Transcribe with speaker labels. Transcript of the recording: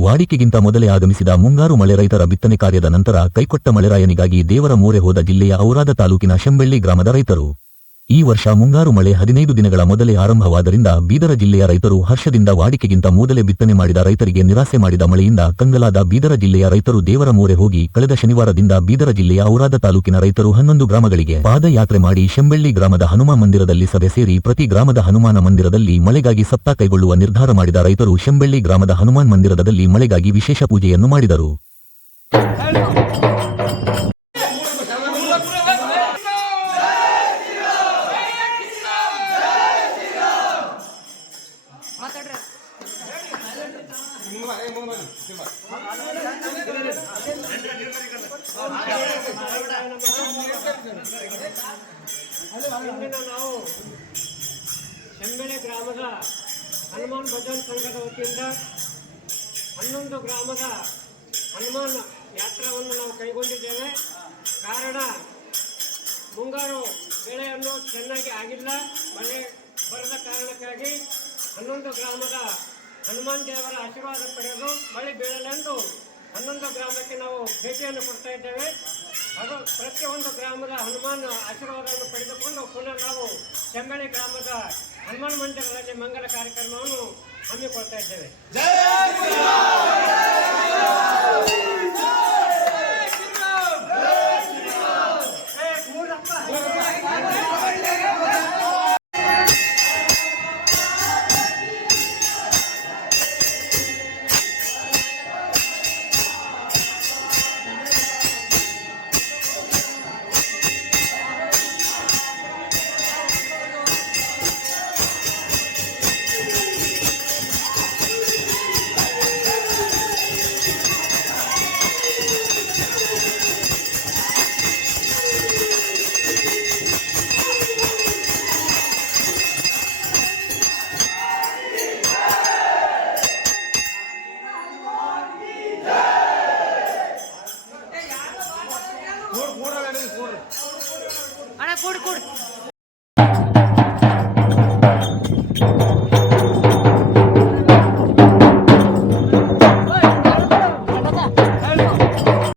Speaker 1: ವಾಡಿಕೆಗಿಂತ ಮೊದಲೇ ಆಗಮಿಸಿದ ಮುಂಗಾರು ಮಳೆ ರೈತರ ಬಿತ್ತನೆ ಕಾರ್ಯದ ನಂತರ ಕೈಕೊಟ್ಟ ಮಳೆರಾಯನಿಗಾಗಿ ದೇವರ ಮೋರೆ ಹೋದ ಜಿಲ್ಲೆಯ ಔರಾದ ತಾಲೂಕಿನ ಶೆಂಬೆಳ್ಳಿ ಗ್ರಾಮದ ರೈತರು. ಈ ವರ್ಷ ಮುಂಗಾರು ಮಳೆ ಹದಿನೈದು ದಿನಗಳ ಮೊದಲೇ ಆರಂಭವಾದರಿಂದ ಬೀದರ ಜಿಲ್ಲೆಯ ರೈತರು ಹರ್ಷದಿಂದ ವಾಡಿಕೆಗಿಂತ ಮೊದಲೇ ಬಿತ್ತನೆ ಮಾಡಿದ ರೈತರಿಗೆ ನಿರಾಸೆ ಮಾಡಿದ ಮಳೆಯಿಂದ ಕಂಗಲಾದ ಬೀದರ ಜಿಲ್ಲೆಯ ರೈತರು ದೇವರ ಮೋರೆ ಹೋಗಿ ಕಳೆದ ಶನಿವಾರದಿಂದ ಬೀದರ ಜಿಲ್ಲೆಯ ಔರಾದ ತಾಲೂಕಿನ ರೈತರು ಹನ್ನೊಂದು ಗ್ರಾಮಗಳಿಗೆ ಪಾದಯಾತ್ರೆ ಮಾಡಿ ಶೆಂಬೆಳ್ಳಿ ಗ್ರಾಮದ ಹನುಮ ಮಂದಿರದಲ್ಲಿ ಸಭೆ ಸೇರಿ ಪ್ರತಿ ಗ್ರಾಮದ ಹನುಮಾನ ಮಂದಿರದಲ್ಲಿ ಮಳೆಗಾಗಿ ಸಪ್ತಾ ಕೈಗೊಳ್ಳುವ ನಿರ್ಧಾರ ಮಾಡಿದ ರೈತರು ಶೆಂಬೆಳ್ಳಿ ಗ್ರಾಮದ ಹನುಮಾನ್ ಮಂದಿರದಲ್ಲಿ ಮಳೆಗಾಗಿ ವಿಶೇಷ ಪೂಜೆಯನ್ನು ಮಾಡಿದರು.
Speaker 2: ನಾವು ಹೆಮ್ಮೆಳೆ ಗ್ರಾಮದ ಹನುಮಾನ್ ಭಜನ್ ಸಂಘದ ವತಿಯಿಂದ ಹನ್ನೊಂದು ಗ್ರಾಮದ ಹನುಮಾನ್ ಯಾತ್ರವನ್ನು ನಾವು ಕೈಗೊಂಡಿದ್ದೇವೆ ಕಾರಣ ಮುಂಗಾರು ಬೆಳೆಯನ್ನು ಚೆನ್ನಾಗಿ ಆಗಿಲ್ಲ ಮಳೆ ಬರದ ಕಾರಣಕ್ಕಾಗಿ ಹನ್ನೊಂದು ಗ್ರಾಮದ ಹನುಮಾನ್ ದೇವರ ಆಶೀರ್ವಾದ ಪಡೆದು ಮಳೆ ಬೀಳಲೆಂದು ಹನ್ನೊಂದು ಗ್ರಾಮಕ್ಕೆ ನಾವು ಭೇಟಿಯನ್ನು ಕೊಡ್ತಾ ಇದ್ದೇವೆ. ಅದು ಪ್ರತಿಯೊಂದು ಗ್ರಾಮದ ಹನುಮಾನ್ ಆಶೀರ್ವಾದವನ್ನು ಪಡೆದುಕೊಂಡು ಪುನಃ ನಾವು ಚೆಂಬಳಿ ಗ್ರಾಮದ ಹನುಮಾನ್ ಮಂದಿರದಲ್ಲಿ ಮಂಗಲ ಕಾರ್ಯಕ್ರಮವನ್ನು ಹಮ್ಮಿಕೊಳ್ತಾ ಇದ್ದೇವೆ.
Speaker 3: ಅಣ್ಣ ಕೊಡು ಕೊಡು